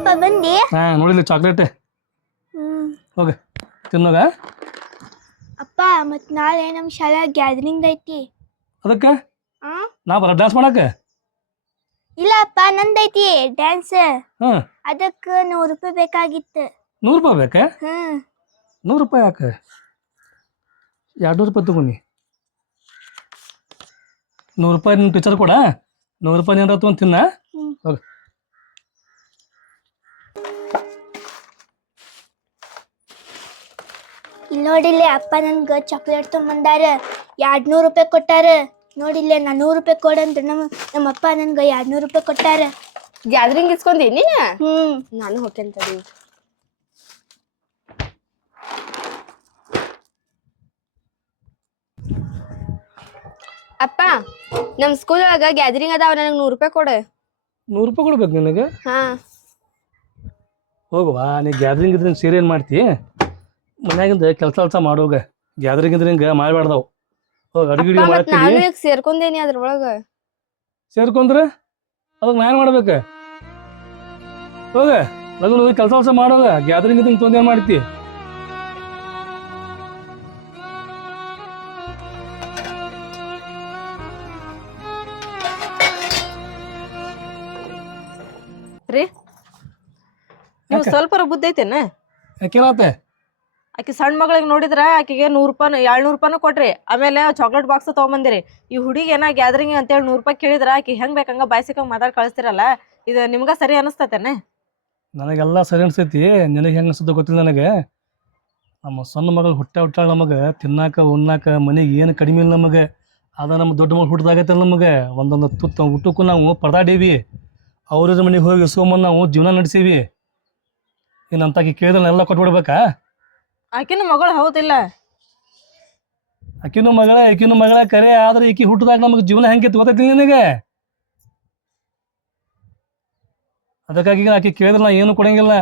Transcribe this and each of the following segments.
ಏನಪ್ಪ ಬಂದಿ? ನೋಡಿಲ್ಲ ಚಾಕ್ಲೇಟ್. ಹೋಗ ತಿನ್ನೋಗ. ಅಪ್ಪ ಮತ್ ನಾಳೆ ನಮ್ ಶಾಲಾ ಗ್ಯಾದರಿಂಗ್ ಐತಿ. ಅದಕ್ಕೆ ನಾ ಬರ ಡ್ಯಾನ್ಸ್ ಮಾಡಕ್ಕೆ? ಇಲ್ಲ ಅಪ್ಪ ನಂದೈತಿ ಡ್ಯಾನ್ಸ್. ಅದಕ್ಕ 100 ರೂಪಾಯಿ ಬೇಕಾಗಿತ್ತು. 100 ರೂಪಾಯಿ ಬೇಕಾ? 100 ರೂಪಾಯಿ ಯಾಕೆ? 200 ರೂಪಾಯಿ ತಗೊಂಡಿ. 100 ರೂಪಾಯಿ ನಿನ್ನ ಟೀಚರ್ ಕೊಡ. 100 ರೂಪಾಯಿ ಏನಾರ ತಗೊಂಡು ತಿನ್ನ. ಹೋಗ. ಇಲ್ಲಿ ನೋಡಿಲ್ಲ ಅಪ್ಪ ನನ್ಗೆ ಚಾಕ್ಲೇಟ್ ತೊಗೊಂಬಂದಾರ. 200 ರೂಪಾಯಿ ಕೊಟ್ಟಾರ. ನೋಡಿಲ್ಲ ನಾ 100 ರೂಪಾಯಿ ಕೊಡಂದ್ರೆ ನಮ್ಮಪ್ಪ ನನ್ಗೆ 200 ರೂಪಾಯಿ ಕೊಟ್ಟಾರ. ಗ್ಯಾದರಿಂಗ್ ಇಸ್ಕೊಂಡಿ ನೀನ? ನಾನು ಹೋಗ್ತೇನೆ ತಡಿ. ಅಪ್ಪ ನಮ್ ಸ್ಕೂಲ್ ಒಳಗ ಗ್ಯಾದರಿಂಗ್ ಅದಾವ, ನನಗೆ 100 ರೂಪಾಯಿ ಕೊಡು. 100 ರೂಪಾಯಿ ಕೊಡ್ಬೇಕು ನಿನಗೆ? ಹಾ ಹೋಗುವ. ನೀ ಗ್ಯಾದರಿಂಗ್ ಇದ್ರೆ ಸೀರೆ ಏನು ಮಾಡ್ತಿ? ಮನ್ಯಾಗಿಂದ ಕೆಲಸ ಮಾಡೋಗ. ಗ್ಯಾದರಿಂಗ್ ಇದ್ರೆ ಹಿಂಗೆ ಮಾಡಬಾರ್ದಾವು. ಹೋಗಿ ಅಡುಗೆ ಮಾಡ್ತೀವಿ. ನಾನು ಈಗ ಸೇರ್ಕೊಂಡೇನಿ ಅದ್ರೊಳಗ. ಸೇರ್ಕೊಂಡ್ರೆ ಅದಕ್ಕೆ ನಾನು ಮಾಡ್ಬೇಕು. ಹೋಗ ಲಗು ಹೋಗಿ ಕೆಲಸ ಮಾಡೋಗ. ಗ್ಯಾದರಿಂಗ್ ಇದ್ರೆ ತೊಂದರೆ ಮಾಡ್ತಿ. ರೀ ನೀವು ಸ್ವಲ್ಪ ಬುದ್ಧಿ ಐತೇನ? ಯಾಕೇನಾತೆ? ಆಕಿ ಸಣ್ಣ ಮಗಳಿಗೆ ನೋಡಿದ್ರ ಆಕಿಗೆ 100 ರೂಪಾಯಿ 200 ರೂಪಾಯಿನೂ ಕೊಟ್ರಿ. ಆಮೇಲೆ ಚಾಕ್ಲೇಟ್ ಬಾಕ್ಸ್ ತಗೊಂಬಂದಿರಿ. ಈ ಹುಡುಗಿ ಏನ ಗ್ಯಾದರಿಂಗ್ ಅಂತೇಳಿ 100 ರೂಪಾಯಿ ಕೇಳಿದ್ರ ಆಕಿ ಹೆಂಗ್ ಬೇಕಂಗ ಬಾಯ್ಸಿಕಂಗ್ ಮಾತಾಡಿ ಕಳಿಸ್ತಿರಲ್ಲ, ಇದು ನಿಮ್ಗ ಸರಿ ಅನಿಸ್ತತೇನೆ? ನನಗೆಲ್ಲ ಸರಿ ಅನ್ಸೈತಿ. ನಿನಗೆ ಹೆಂಗೆ ಅನ್ಸುತ್ತೋ ಗೊತ್ತಿಲ್ಲ ನನಗೆ. ನಮ್ಮ ಸಣ್ಣ ಮಗಳು ಹುಟ್ಟಾಳ ನಮಗೆ. ತಿನ್ನಾಕ ಉಣ್ಣಾಕ ಮನೆಗೆ ಏನು ಕಡಿಮೆ ಇಲ್ಲ ನಮಗೆ. ಅದ ನಮ್ಮ ದೊಡ್ಡ ಮಗಳು ಹುಟ್ಟಿದಾಗೈತಲ್ಲ ನಮಗೆ. ಒಂದೊಂದು ತುತ್ತ ಊಟಕ್ಕೂ ನಾವು ಪರದಾಡೀವಿ. ಅವ್ರ ಮನೆಗೆ ಹೋಗಿ ಸೋಮನ್ ನಾವು ಜೀವನ ನಡೆಸೀವಿ. ಏನಂತಾಕಿ ಕೇಳಿದ್ರೆ ಎಲ್ಲ ಕೊಟ್ಬಿಡ್ಬೇಕಾ? ಆಕಿನ ಮಗಳು ಹೌದಿಲ್ಲ? ಆಕಿನೂ ಮಗಳ ಕರೆ. ಆದ್ರೆ ಈಕಿ ಹುಟ್ಟಿದಾಗ ನಮಗೆ ಜೀವನ ಹೆಂಗೆ ಗೊತ್ತೈತಿ ನಿನಗೆ? ಅದಕ್ಕಾಗಿ ಆಕಿ ಕೇಳಿದ್ರೆ ನಾ ಏನು ಕೊಡಂಗಿಲ್ಲ.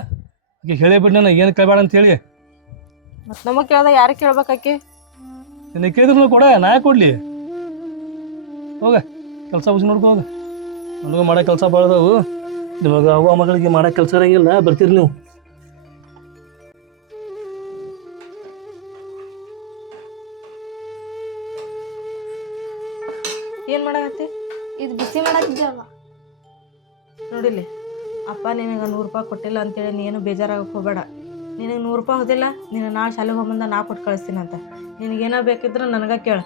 ಆಕಿ ಹೇಳಿಬಿಟ್ಟು ನಾನು ಏನು ಕೇಳಬೇಡ ಅಂತ ಹೇಳಿ. ಮತ್ ನಮಗ್ ಕೇಳ್ದ ಯಾರಿಗೆ ಕೇಳ್ಬೇಕಾಕಿ? ನಿನಗೆ ಕೇಳಿದ್ರು ಕೊಡ, ನಾ ಕೊಡ್ಲಿ. ಹೋಗ ಕೆಲಸ ಬುಸ್ ನೋಡ್ಕೊ. ಹೋಗ. ನನಗೂ ಮಾಡೋ ಕೆಲಸ ಬಾಳದವು. ನಿಮಗೆ ಅವ್ವ ಮಗಳಿಗೆ ಮಾಡೋ ಕೆಲಸ ಇರಂಗಿಲ್ಲ. ಬರ್ತೀರಿ ನೀವು. ಏನ್ ಮಾಡಕತ್ತಿ? ಇದು ಬಿಸಿ ಮಾಡತ್ತಿದ್ದೇವ. ನೋಡಿಲಿ ಅಪ್ಪ ನಿನಗೆ 100 ರೂಪಾಯಿ ಕೊಟ್ಟಿಲ್ಲ ಅಂತೇಳಿ ನೀನು ಬೇಜಾರಾಗಕ್ಕೆ ಹೋಗಬೇಡ. ನಿನಗೆ 100 ರೂಪಾಯಿ ಹೋದಿಲ್ಲ, ನೀನು ನಾಳೆ ಶಾಲೆಗೆ ಹೋಗ್ಬಂದ ನಾ ಕೊಟ್ಟು ಕಳಿಸ್ತೀನಿ ಅಂತ. ನಿನಗೇನೋ ಬೇಕಿದ್ರೆ ನನಗೆ ಕೇಳು.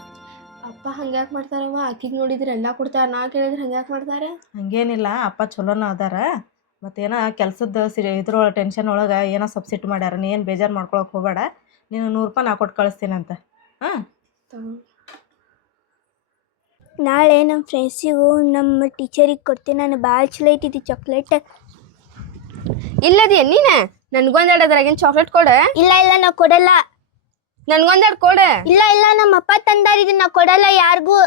ಅಪ್ಪ ಹಂಗ್ಯಾಕೆ ಮಾಡ್ತಾರಮ್ಮ? ಆಕಿಗೆ ನೋಡಿದ್ರೆ ಎಲ್ಲ ಕೊಡ್ತಾರ, ನಾ ಕೇಳಿದ್ರೆ ಹಂಗ್ಯಾಕೆ ಮಾಡ್ತಾರೆ? ಹಂಗೇನಿಲ್ಲ, ಅಪ್ಪ ಚಲೋನ ಅದಾರ. ಮತ್ತೇನೋ ಕೆಲಸದ ಇದ್ರೊಳಗೆ ಟೆನ್ಷನ್ ಒಳಗೆ ಏನೋ ಸಬ್ಸಿಟ್ ಮಾಡ್ಯಾರ. ನೀ ಏನು ಬೇಜಾರು ಮಾಡ್ಕೊಳಕ್ಕೆ ಹೋಗಬೇಡ. ನೀನು 100 ರೂಪಾಯಿ ನಾ ಕೊಟ್ಟು ಕಳಿಸ್ತೀನಿ ಅಂತ. ಹಾಂ ನಾಳೆ ನಮ್ಮ ಫ್ರೆಂಡ್ಸಿಗೂ ನಮ್ಮ ಟೀಚರಿಗೆ ಕೊಡ್ತೀನಿ. ನಾನು ಭಾಳ ಚಲೋ ಐತಿ ಚಾಕ್ಲೇಟ್. ಇಲ್ಲದಿ ನೀನು ನನ್ಗೊಂದೆರಡು ಅದ್ರಾಗೇನು ಚಾಕ್ಲೇಟ್ ಕೊಡು. ಇಲ್ಲ ನಾ ಕೊಡಲ್ಲ. ನನ್ಗೊಂದೆರಡು ಕೊಡು. ಇಲ್ಲ ನಮ್ಮ ಅಪ್ಪ ತಂದಾರಿದ್ ನಾ ಕೊಡಲ್ಲ ಯಾರಿಗೂ.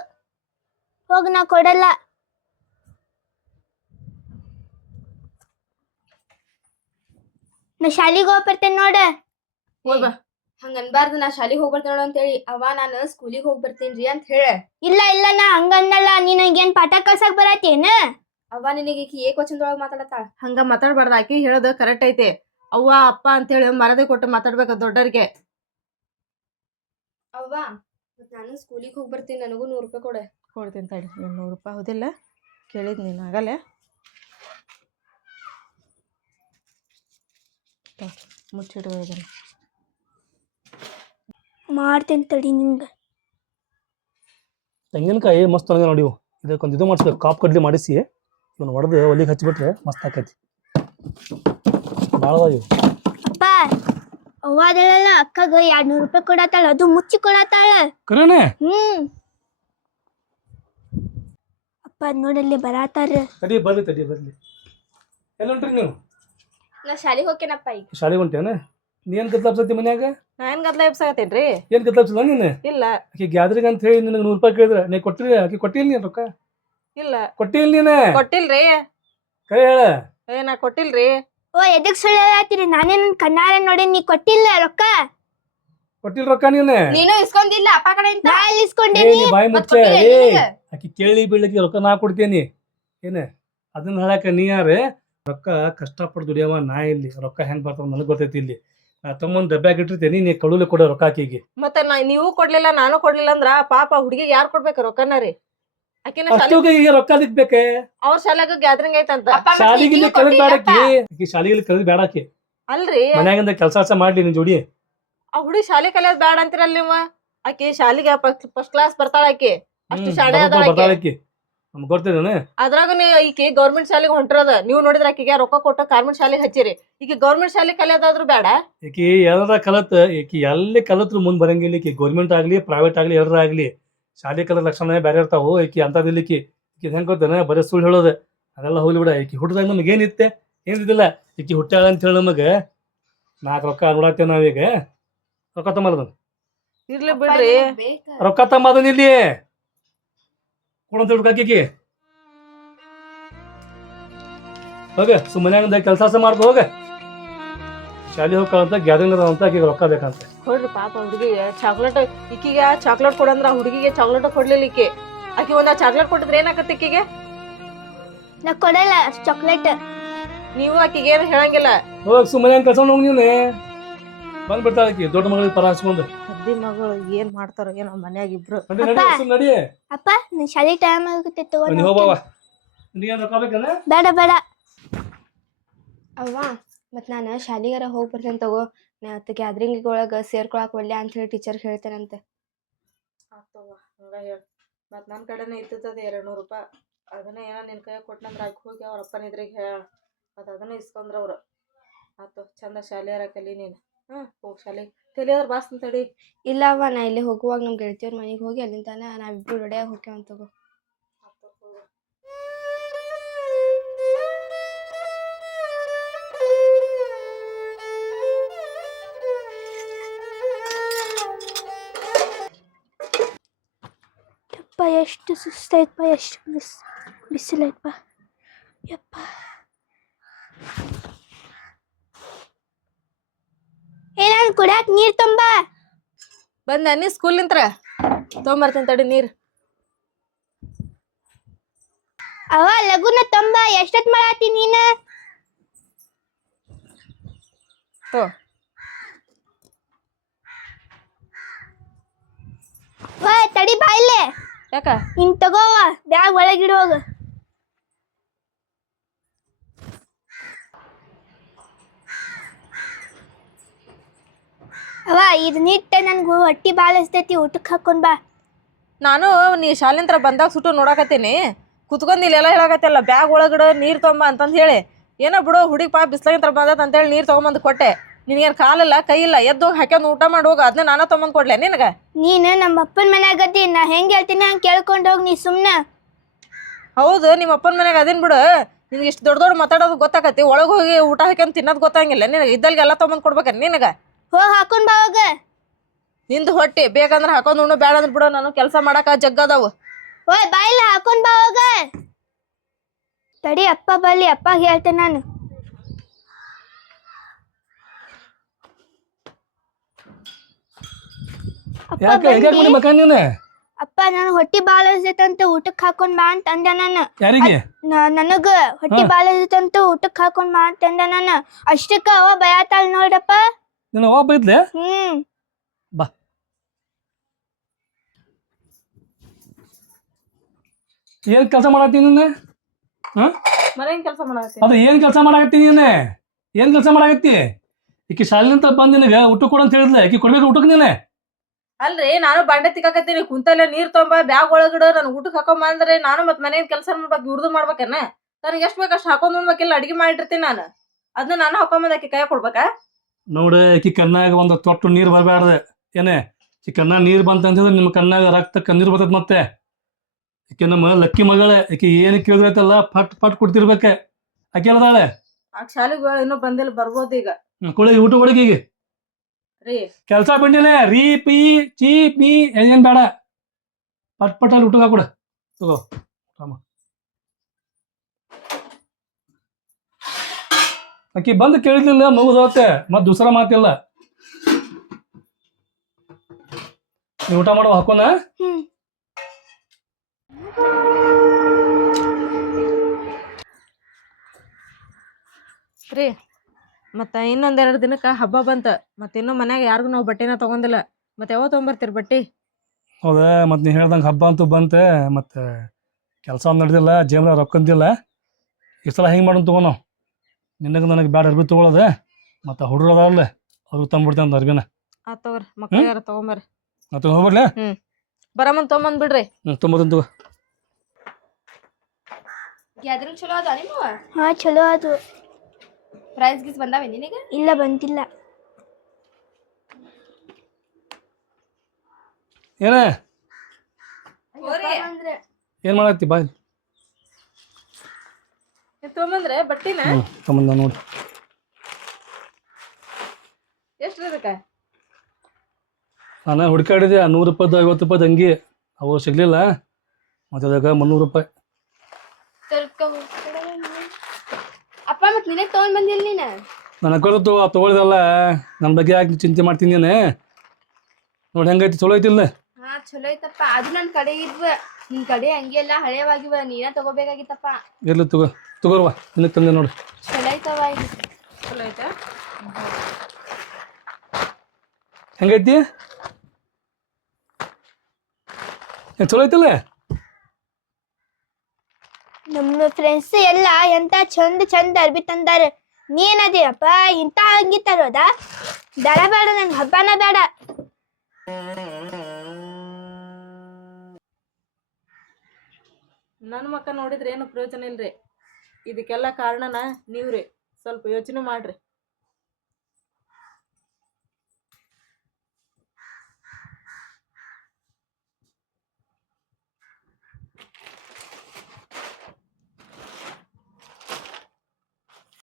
ಹೋಗಿ ನಾ ಕೊಡಲ್ಲ. ನಾ ಶಾಲಿಗೆ ಹೋಗಿ ಬರ್ತೇನೆ ನೋಡ. ಹೋಗ. ಹಂಗ ಅನ್ಬಾರ್ದು. ನಾ ಶಾಲಿಗೆ ಹೋಗಿ ಬರ್ತೇನೆ ಅಂತೇಳಿ. ಅವ್ವ ನಾನು ಸ್ಕೂಲಿಗೆ ಹೋಗಿ ಬರ್ತೀನಿ ಅಂತ ಹೇಳ. ಇಲ್ಲ ನಾ ಹಂಗನ್ನಲ್ಲ. ನೀ ನಂಗೇನ್ ಪಾಠ ಕಳ್ಸಕ್ ಬರತ್ತೇನ? ಅವ್ವ ನಿನಗೆ ಏಕವಚನದೊಳಗೆ ಮಾತಾಡತ್ತಾಳ. ಹಂಗ ಮಾತಾಡ್ಬಾರ್ದು. ಆಕಿ ಹೇಳೋದು ಕರೆಕ್ಟ್ ಐತಿ. ಅವ್ವ ಅಪ್ಪ ಅಂತೇಳಿ ಮರದೇ ಕೊಟ್ಟು ಮಾತಾಡ್ಬೇಕು ದೊಡ್ಡರಿಗೆ. ಅವ್ವ ನಾನು ಸ್ಕೂಲಿಗೆ ಹೋಗಿ ಬರ್ತೀನಿ, ನನಗೂ 100 ರೂಪಾಯಿ ಕೊಡೆ. ಕೊಡ್ತೀನಿ ತಡಿ. 100 ರೂಪಾಯಿ ಹೋದಿಲ್ಲ ಕೇಳಿದ್ ನೀನು ಆಗಲ್ಲ. ಮುಚ್ಚಿಡುವ ಇದನ್ನು. ಮಾಡ್ತೇನೆ ತಡಿ ನಿಂಗೆ. ತೆಂಗಿನಕಾಯಿ ಮಸ್ತ್ ನನಗೆ ನೋಡಿವು. ಇದಕ್ಕೊಂದು ಇದು ಮಾಡಿಸ್ಬೇಕು. ಕಾಪ್ ಕಡ್ಲಿ ಮಾಡಿಸಿ ಇವನು ಹೊಡೆದು ಒಲಿಗೆ ಹಚ್ಚಿಬಿಟ್ರೆ ಮಸ್ತ್ ಆಕೈತಿ. ಭಾಳ ಇವು. ಅಪ್ಪ ಅವ್ವ ಅದಲ್ಲ ಅಕ್ಕಗ 200 ರೂಪಾಯಿ ಕೊಡತ್ತಾಳ. ಅದು ಮುಚ್ಚಿ ಕೊಡತ್ತಾಳ. ಕರೇನೆ? ಅಪ್ಪ ನೋಡಲ್ಲಿ ಬರತ್ತಾರ. ತಡಿ ಬರ್ಲಿ. ಎಲ್ಲ ಹೊಂಟ್ರಿ ನೀವು? ನಾ ಶಾಲೆಗೆ ಹೋಗ್ತೇನಪ್ಪ. ಈಗ ಶಾಲೆಗೆ ಹೊಂಟೇನ? ನೀ ಏನು ಗದ್ಲಾಪ್ಸತಿ ಮನ್ಯಾಗ? ನಾ ಏನು ಗದ್ಲ ಎಬ್ಸಾಗತ್ತೇನ್ರಿ? ಏನು ಗದ್ಲಾಪ್ಸಲ್ಲ ನೀನು? ಇಲ್ಲ. ಆಕಿ ಗ್ಯಾದರಿಂಗ್ ಅಂತ ಹೇಳಿ ನಿನಗೆ 100 ರೂಪಾಯಿ ಕೇಳಿದ್ರೆ ನೀ ಕೊಟ್ಟಿರಿ? ಆಕಿ ಕೊಟ್ಟಿಲ್ಲ ನೀನು ರೊಕ್ಕ? ಇಲ್ಲ ಕೊಟ್ಟಿಲ್ಲ ನೀನು? ಕೊಟ್ಟಿಲ್ರಿ. ಕೈ ಹೇಳ. ನಾ ಕೊಟ್ಟಿಲ್ರಿ. ಓ ಎದಕ್ ಸುಳ್ಳು ಹೇಳತ್ತೀರಿ? ನಾನೇ ನನ್ನ ಕಣ್ಣಾರ ನೋಡಿ. ನೀ ಕೊಟ್ಟಿಲ್ಲ ರೊಕ್ಕ? ಕೊಟ್ಟಿಲ್ಲ ರೊಕ್ಕ ನೀನು ಇಸ್ಕೊಂಡಿಲ್ಲ ಅಪ್ಪ ಕಡೆ ಅಂತ. ನಾ ಎಲ್ಲಿ ಇಸ್ಕೊಂಡೇನಿ? ಬಾಯಿ ಮುಚ್ಚ. ಆಕಿ ಕೇಳಿ ಬೀಳಕ್ಕೆ ರೊಕ್ಕ ನಾ ಕೊಡ್ತೇನಿ. ಏನ ಅದನ್ನ ಹೇಳಕ ನೀ ಯಾರು? ರೊಕ್ಕ ಕಷ್ಟಪಟ್ಟು ದುಡಿಯವ ನಾ ಇಲ್ಲಿ ರೊಕ್ಕ ಹೆಂಗ್ ಬರ್ತಾವ ನನಗೆ ಗೊತ್ತೈತಿ ಇಲ್ಲಿ ನಾ ತಗೊಂಡ್ ಡಬ್ಬ್ಯಾಗ ಇಟ್ಟಿರ್ತೇನಿ ನೀ ಕಳುಲಿ ಕೊಡೋ ರೊಕ್ಕ ಆಕಿಗೆ ಮತ್ತೆ ನೀವು ಕೊಡ್ಲಿಲ್ಲ ನಾನು ಕೊಡ್ಲಿಲ್ಲ ಅಂದ್ರ ಪಾಪ ಹುಡುಗಿಗೆ ಯಾರು ಕೊಡ್ಬೇಕು ರೊಕ್ಕನ ರೀ ಆಕಿನ ಅಷ್ಟೊಂದು ಈಗ ರೊಕ್ಕ ಅದಕ್ಕೆ ಬೇಕೆ ಅವ್ರ ಶಾಲೆಗ ಗ್ಯಾದರಿಂಗ್ ಐತಂತ ಶಾಲಿಗೆ ಇಲ್ಲಿ ಕರೆದ್ ಬೇಡಾಕಿ ಆಕಿ ಶಾಲಿಗೆ ಇಲ್ಲಿ ಕರೆದ್ ಬೇಡಾಕಿ ಅಲ್ರಿ ಮನ್ಯಾಗಿಂದ ಕೆಲಸ ಮಾಡ್ಲಿ ನಿನ್ ಜೋಡಿ ಆ ಹುಡುಗಿ ಶಾಲೆ ಕಲಿಯೋದ್ ಬ್ಯಾಡ ಅಂತಿರಲ್ಲ ನೀವು ಆಕಿ ಶಾಲಿಗೆ ಫಸ್ಟ್ ಕ್ಲಾಸ್ ಬರ್ತಾಳ ಆಕಿ ಅಷ್ಟು ಶಾಣೆ ಅದಾಳ ಆಕಿ. ಬರ್ತಾಳಕಿ ನಮ್ಗೆ ಗೊತ್ತೇನ ಅದ್ರಾಗ ಈಕಿ ಗೌರ್ಮೆಂಟ್ ಶಾಲೆಗೆ ಹೊಂಟಿರೋದ ನೀವು ನೋಡಿದ್ರ ಆಕಿಗೆ ರೊಕ್ಕ ಕೊಟ್ಟ ಕಾನ್ವೆಂಟ್ ಶಾಲೆಗೆ ಹಚ್ಚಿರಿ ಈಗ ಗೌರ್ಮೆಂಟ್ ಶಾಲೆ ಕಲಿಯೋದಾದ್ರು ಬೇಡ ಈಕಿ ಎಲ್ಲರ ಕಲತ್ ಈಕಿ ಎಲ್ಲಿ ಕಲತ್ರು ಮುಂದ್ ಬರಂಗಿಲ್ಲ ಈಕಿ ಗೌರ್ಮೆಂಟ್ ಆಗ್ಲಿ ಪ್ರೈವೇಟ್ ಆಗ್ಲಿ ಎಲ್ಲರ ಆಗ್ಲಿ ಶಾಲೆ ಕಲ ಲಕ್ಷಣ ಬೇರೆ ಇರ್ತಾವು ಈಕಿ ಅಂತದಿಲ್ಲ ಈಕಿ ಹೆಂಗ್ ಗೊತ್ತೇನ ಬರೀ ಸುಳ್ಳು ಹೇಳೋದು ಅದೆಲ್ಲ ಹೋಗ್ಲಿ ಬಿಡ ಈಕಿ ಹುಟ್ಟದಾಗ ನಮ್ಗೆ ಏನಿತ್ತೆ ಏನಿದ್ದಿಲ್ಲ ಈಕಿ ಹುಟ್ಟಾಳ ಅಂತ ಹೇಳಿ ನಮಗೆ 4 ರೊಕ್ಕ ನೋಡತ್ತೇವ್ ನಾವೀಗ ರೊಕ್ಕ ತಮ್ಮದ ಇರ್ಲಿ ಬಿಡ್ರಿ ರೊಕ್ಕ ತಮ್ಮದನ್ ಇಲ್ಲಿ ಕೊಡಂತ ಹುಡ್ಕಾಕಿ ಹೋಗ ಸುಮ್ಮನೆ ಕೆಲಸ ಮಾಡ್ಕೊ ಹೋಗ ಶಾಲೆ ಹೋಗ್ಕಂತ ಗ್ಯಾದರಿಂಗ್ ಅಂತ ಆಕಿಗೆ ರೊಕ್ಕ ಬೇಕಂತ ಕೊಡ್ರಿ ಪಾಪ ಹುಡುಗಿಗೆ ಚಾಕ್ಲೇಟ್ ಈಕಿಗೆ ಚಾಕ್ಲೇಟ್ ಕೊಡಂದ್ರ ಹುಡುಗಿಗೆ ಚಾಕ್ಲೇಟ್ ಕೊಡ್ಲಿಲ್ಲ ಈಕಿ ಆಕಿ ಒಂದ್ ಚಾಕ್ಲೇಟ್ ಕೊಟ್ಟಿದ್ರೆ ಏನಾಗತ್ತೆ ಈಕಿಗೆ ನಾ ಕೊಡಲ್ಲ ಚಾಕ್ಲೇಟ್ ನೀವು ಆಕಿಗೆ ಏನು ಹೇಳಂಗಿಲ್ಲ ಹೋಗ್ ಸುಮ್ಮನೆ ಕೆಲಸ ಹೋಗಿ ನೀನೆ ಬಂದ್ಬಿಡ್ತಾಳ ಆಕಿ ದೊಡ್ಡ ಮಗಳಿಗೆ ಪರ ಹಚ್ಕೊಂಡು ಅದ್ದಿ ಮಗಳು ಏನ್ ಮಾಡ್ತಾರೋ ಏನೋ ಮನ್ಯಾಗ ಇಬ್ರು ನಡಿ ಅಪ್ಪ ನಿನ್ ಶಾಲೆ ಟೈಮ್ ಆಗುತ್ತೆ ನೀ ಹೋಗವ ನಿನಗೇನು ರೊಕ್ಕ ಬೇಕನ ಬೇಡ ಬೇಡ ಅವ್ವ ಮತ್ತು ನಾನು ಶಾಲಿಗಾರ ಹೋಗಿ ಬರ್ತೇನೆ ತಗೋ ನಾ ಅವತ್ತು ಗ್ಯಾದ್ರಿಂಗ್ ಒಳಗೆ ಸೇರ್ಕೊಳಕ್ಕೆ ಒಳ್ಳೆ ಅಂತ ಹೇಳಿ ಟೀಚರ್ಗೆ ಹೇಳ್ತೇನಂತೆ ಆಗ್ತವ ಹಂಗ ಹೇಳ ಮತ್ ನನ್ನ ಕಡೆನೇ ಇರ್ತದ 200 ರೂಪಾಯಿ ಅದನ್ನ ಏನೋ ನಿನ್ ಕೈಯಾಗ ಕೊಟ್ಟನಂದ್ರ ಆಗ ಹೋಗಿ ಅವ್ರ ಅಪ್ಪನ ಇದ್ರಿಗೆ ಹೇಳ ಮತ್ ಅದನ್ನ ಇಸ್ಕೊಂಡ್ರ ಅವ್ರು ಆತು ಚಂದ ಶಾಲೆಯಾರ ಕಲಿ ನೀನು ಹೋಗಿ ಶಾಲೆ ಕಲಿಯೋದ್ರ ಬಾಸ್ ತಡಿ ಇಲ್ಲ ಅವ್ವ ನಾ ಇಲ್ಲಿ ಹೋಗುವಾಗ ನಮ್ಮ ಗೆಳತಿಯವ್ರ ಮನೆಗೆ ಹೋಗಿ ಅಲ್ಲಿಂದ ನಾವಿಬ್ರು ರೆಡಿಯಾಗಿ ಹೋಗ್ಯವಂತ ತಗೋ ಯಪ್ಪ ಎಷ್ಟು ಸುಸ್ತಾಯ್ತಪ್ಪ ಎಷ್ಟು ಬಿಸಿಲಾಯ್ತಪ್ಪ ಯಪ್ಪ ನಾನು ಕುಡಿಯಾಕ ನೀರ್ ತುಂಬ ಬಂದ ನೀ ಸ್ಕೂಲ್ ನಿಂತ್ರ ತೊಗೊಂಬರ್ತೀನಿ ತಡಿ ನೀರ್ ಅವ ಲಗುನ ತುಂಬ ಎಷ್ಟೊತ್ ಮಾಡಾತಿ ನೀನ ತೋ ತಡಿ ಬಾಯಿಲೆ ಯಾಕ ಇನ್ ತಗೋವ ಬ್ಯಾಗ್ ಒಳಗಿಡುವಾಗ ಅವ ಇದು ನಿಟ್ಟ ನನ್ಗೂ ಹೊಟ್ಟಿ ಬಾಳ ಹಸ್ತೈತಿ ಊಟಕ್ಕೆ ಹಾಕೊಂಡ್ ಬಾ ನಾನು ನೀ ಶಾಲೆಂತ್ರ ಬಂದಾಗ ಸುಟ್ಟು ನೋಡಾಕತ್ತೀನಿ ಕುತ್ಕೊಂಡ್ ಇಲ್ಲೆಲ್ಲ ಹೇಳಾಕತ್ತಿಲ್ಲ ಬ್ಯಾಗ್ ಒಳಗಡ ನೀರ್ ತೊಂಬ ಅಂತಂದ್ ಹೇಳಿ ಏನೋ ಬಿಡು ಹುಡುಗಿ ಪಾಪ ಬಿಸ್ಲಾಗಿಂತ್ರ ಬಂದತ್ ಅಂತೇಳಿ ನೀರ್ ತಗೊಂಬಂದ್ ಕೊಟ್ಟೆ ನಿನಗೇನು ಕಾಲಿಲ್ಲ ಕೈ ಇಲ್ಲ ಎದ್ದೋಗಿ ಹಾಕ್ಯಂದು ಊಟ ಮಾಡೋಗ ಅದನ್ನ ನಾನ ತೊಗೊಂಬಂದ್ ಕೊಡ್ಲೆ ನಿನಗ ನೀನು ನಮ್ಮ ಅಪ್ಪನ ಮನ್ಯಾಗದಿ ನಾ ಹೆಂಗ್ ಹೇಳ್ತೀನಿ ಹಂಗೆ ಕೇಳ್ಕೊಂಡು ಹೋಗಿ ನೀ ಸುಮ್ನ ಹೌದು ನಿಮ್ಮ ಅಪ್ಪನ ಮನ್ಯಾಗ ಅದೇನ್ ಬಿಡು ನಿನ್ಗೆ ಇಷ್ಟು ದೊಡ್ಡ ದೊಡ್ಡ ಮಾತಾಡೋದು ಗೊತ್ತಾಕತಿ ಒಳಗೆ ಹೋಗಿ ಊಟ ಹಾಕ್ಯಂದು ತಿನ್ನೋದು ಗೊತ್ತಾಗಿಲ್ಲ ನಿನಗೆ ಇದ್ದಲ್ಗೆ ಎಲ್ಲ ತೊಗೊಂಬಂದ್ ಕೊಡ್ಬೇಕ ನಿನಗ ಹೋಗಿ ಹಾಕೊಂಡ್ ಬಾ ಹೋಗ ನಿಂದು ಹೊಟ್ಟಿ ಬೇಕಂದ್ರೆ ಹಾಕೊಂಡ್ ಉಣ್ಣು ಬೇಡ ಅಂದ್ರೆ ಬಿಡು ನಾನು ಕೆಲಸ ಮಾಡಾಕ ಜಗ್ಗದಾವು ಓಯ್ ಬಾಯಿಲ್ಲ ಹಾಕೊಂಡ್ ಬಾ ಹೋಗ ತಡಿ ಅಪ್ಪ ಬಲ್ಲಿ ಅಪ್ಪ ಹೇಳ್ತೇನೆ ನಾನು ಯಾಕೆ ಹೆಂಗಾಗ್ಬಿಡಿ ಮಕ್ಕ ನೀನು ಅಪ್ಪ ನಾನು ಹೊಟ್ಟಿ ಬಾಳ ಹಸೈತಂತ ಊಟಕ್ಕೆ ಹಾಕೊಂಡ್ ಬಾ ಅಂತ ಅಂದೆ ನಾನು ಯಾರಿಗೆ ನನಗ ಹೊಟ್ಟಿ ಬಾಳ ಹಸೈತಂತ ಊಟಕ್ಕೆ ಹಾಕೊಂಡ್ ಬಾ ಅಂತ ಅಂದೆ ನಾನು ಅಷ್ಟಕ್ಕ ಅವ ಬಯಾತಾಳ ನೋಡಪ್ಪ ನೀನು ಅವ ಬೈದ್ಲೆ ಬಾ ಏನ್ ಕೆಲಸ ಮಾಡತ್ತೀನಿ ನೀನು ಮನೇನ್ ಕೆಲಸ ಮಾಡಾಕತ್ತಿ ಅದು ಏನ್ ಕೆಲಸ ಮಾಡಾಕತ್ತಿ ನೀನು ಏನ್ ಕೆಲಸ ಮಾಡಾಕತ್ತಿ ಈಕಿ ಶಾಲಿನಿಂದ ಬಂದ್ ನಿನಗ ಊಟ ಕೊಡು ಅಂತ ಹೇಳಿದ್ಲೆ ಈಕಿ ಕೊಡ್ಬೇಕು ಊಟಕ್ಕೆ ನೀನೆ ಅಲ್ರಿ ನಾನು ಬಾಂಡೆ ತಿಕ್ಕಾಕತ್ತೀನಿ ಕುಂತಲ್ಲೇ ನೀರ್ ತೊಂಬ ಬ್ಯಾಗ್ ಒಳಗಿಡು ನಾನು ಊಟಕ್ಕೆ ಹಾಕೊಂಬ ಅಂದ್ರೆ ನಾನು ಮತ್ ಮನೇನ್ ಕೆಲಸ ಮಾಡ್ಬೇಕು ಇವ್ರದ್ದು ಮಾಡ್ಬೇಕೇನ ನನಗೆ ಎಷ್ಟು ಬೇಕು ಅಷ್ಟು ಹಾಕೊಂಡ್ ಉಣ್ಬೇಕಿಲ್ಲ ಅಡಿಗೆ ಮಾಡಿರ್ತೀನಿ ನಾನು ಅದನ್ನ ನಾನು ಹಾಕೊಂಬಂದ್ ಆಕಿ ಕೈ ಕೊಡ್ಬೇಕಾ ನೋಡು ಈಕಿ ಕಣ್ಣಾಗ ಒಂದು ತೊಟ್ಟು ನೀರು ಬರಬಾರ್ದು ಏನೇ ಈ ಕಣ್ಣಾಗ ನೀರು ಬಂತಂತಂದ್ರೆ ನಿಮ್ಮ ಕಣ್ಣಾಗ ರಕ್ತ ಕಣ್ಣೀರು ಬರ್ತೈತೆ ಮತ್ತೆ ಈಕೆ ನಮ್ಮ ಲಕ್ಕಿ ಮಗಳೇ ಈಕಿ ಏನು ಕೇಳಿದ್ರೈತಲ್ಲ ಪಟ್ ಪಟ್ ಕೊಡ್ತಿರ್ಬೇಕೆ ಆಕೆ ಅದಾಳೆ ಆ ಶಾಲೆಗೆ ಇನ್ನೂ ಬಂದಿಲ್ಲ ಬರ್ಬೋದು ಈಗ ಕೊಡಿ ಊಟ ಕೊಡಿಗೆ ಈಗ ರೀ ಕೆಲಸ ಬಿಟ್ಟಿಲ್ಲ ರೀ ಪಿ ಚಿ ಪಿ ಏನ್ ಬೇಡ ಪಟ್ ಪಟ್ ಅಲ್ಲಿ ಊಟ ಹಾಕೊಡ ತಗೋ ಆಕಿ ಬಂದು ಕೇಳಿದ್ಲಿಲ್ಲ ಮುಗಿದೋತ್ತೆ ಮತ್ ದೂಸರ ಮಾತಿಲ್ಲ ನೀ ಊಟ ಮಾಡುವ ಹಾಕೋಣ ರೀ ಮತ್ತು ಇನ್ನೊಂದೆರಡು ದಿನಕ್ಕೆ ಹಬ್ಬ ಬಂತ ಮತ್ತು ಇನ್ನೂ ಮನ್ಯಾಗ ಯಾರಿಗೂ ನಾವು ಬಟ್ಟೆನ ತೊಗೊಂಡಿಲ್ಲ ಮತ್ತು ಯಾವಾಗ ತೊಗೊಂಬರ್ತೀರಿ ಬಟ್ಟೆ? ಹೌದಾ ಮತ್ತು ನೀ ಹೇಳ್ದಂಗೆ ಹಬ್ಬ ಅಂತೂ ಬಂತೆ ಮತ್ತು ಕೆಲಸ ನಡೆದಿಲ್ಲ ಜೇಬ್ನ ರೊಕ್ಕಂದಿಲ್ಲ. ಈ ಸಲ ಹೆಂಗೆ ಮಾಡೋಣ ತೊಗೋ ನಾವು. ನಿನಗೆ ನನಗೆ ಬ್ಯಾಡ ಅರ್ಬಿ ತೊಗೊಳೋದೆ ಮತ್ತು ಹುಡುಗರು ಅದಾವಲ್ಲ ಅವ್ರಿಗೆ ತಂದ್ಬಿಡ್ತೇನೆ ಒಂದು ಅರ್ಬಿನ. ಆತ್ ತಗೋರಿ ಮಕ್ಳಿಗಾರ ತೊಗೊಂಬರ್ರಿ. ಮತ್ತು ಹೋಗ್ಬರ್ಲೆ. ಬರಮಂತ ತೊಗೊಂಬಂದು ಬಿಡ್ರಿ. ತೊಂಬತ್ತಂತ ತಗೋ. ಗ್ಯಾದರಿಂಗ್ ಚಲೋ ಅದ ನಿಮ್ಮ ಹಾ ಚಲೋ ಅದು. ಪ್ರೈಸ್ ಗೀಸ್ ಬಂದಾವೆ ನಿನಗೆ? ಇಲ್ಲ ಬಂದಿಲ್ಲ. ಏನೇ ಏನು ಮಾಡತ್ತಿ ಬಾಯ್? ತೊಗೊಂಬಂದ್ರೆ ಬಟ್ಟಿನ ತೊಗೊಂಬಂದ ನೋಡಿ. ಎಷ್ಟು ಅದಕ್ಕೆ? ನಾನು ಹುಡುಕಾಡಿದೆ 100 ರೂಪಾಯ್ದು 50 ರೂಪಾಯ್ದು ಅಂಗಿ, ಅವು ಸಿಗಲಿಲ್ಲ. ಮತ್ತು ಅದಕ್ಕೆ 300 ರೂಪಾಯಿ. ಅಪ್ಪ ಮತ್ತೆ ನಿನಗೆ ತೊಗೊಂಡ್ ಬಂದಿಲ್ಲ ನೀನು? ನನಗೆ ಗೊತ್ತು ತೊಗೊಳಿದಲ್ಲ, ನನ್ನ ಬಗ್ಗೆ ಯಾಕೆ ಚಿಂತೆ ಮಾಡ್ತೀನಿ ನೀನು? ನೋಡಿ ಹೆಂಗೈತಿ, ಚಲೋ ಐತಿಲ್ಲ? ಹಾ ಚಲೋ ಐತಪ್ಪ. ಅದು ನನ್ನ ಕಡೆ ಇದ್ವ, ನಿನ್ ಕಡೆ ಹಂಗೆ ಎಲ್ಲ ಹಳೆವಾಗಿವ, ನೀನ ತಗೋಬೇಕಾಗಿತ್ತಪ್ಪ. ಇರ್ಲಿ ತಗೋರ್ವ, ನಿನಗೆ ತಂದೆ ನೋಡಿ. ಚಲೋ ಐತವ ಈಗ. ಚಲೋ ಐತಾ? ಹೆಂಗೈತಿ? ಚಲೋ ಐತಿಲ್ಲ? ನಮ್ಮ ಫ್ರೆಂಡ್ಸ್ ಎಲ್ಲ ಎಂತ ಚಂದ ಅರ್ಬಿ ತಂದಾರ. ನೀನದೇಯಪ್ಪ ಇಂಥ ಅಂಗಿ ತರೋದ? ಬೇಡ ಬೇಡ, ನಂಗೆ ಹಬ್ಬನ ಬೇಡ. ನನ್ನ ಮಕ್ಕ ನೋಡಿದ್ರೆ ಏನು ಪ್ರಯೋಜನ ಇಲ್ರಿ. ಇದಕ್ಕೆಲ್ಲ ಕಾರಣನ ನೀವ್ರಿ. ಸ್ವಲ್ಪ ಯೋಚನೆ ಮಾಡ್ರಿ.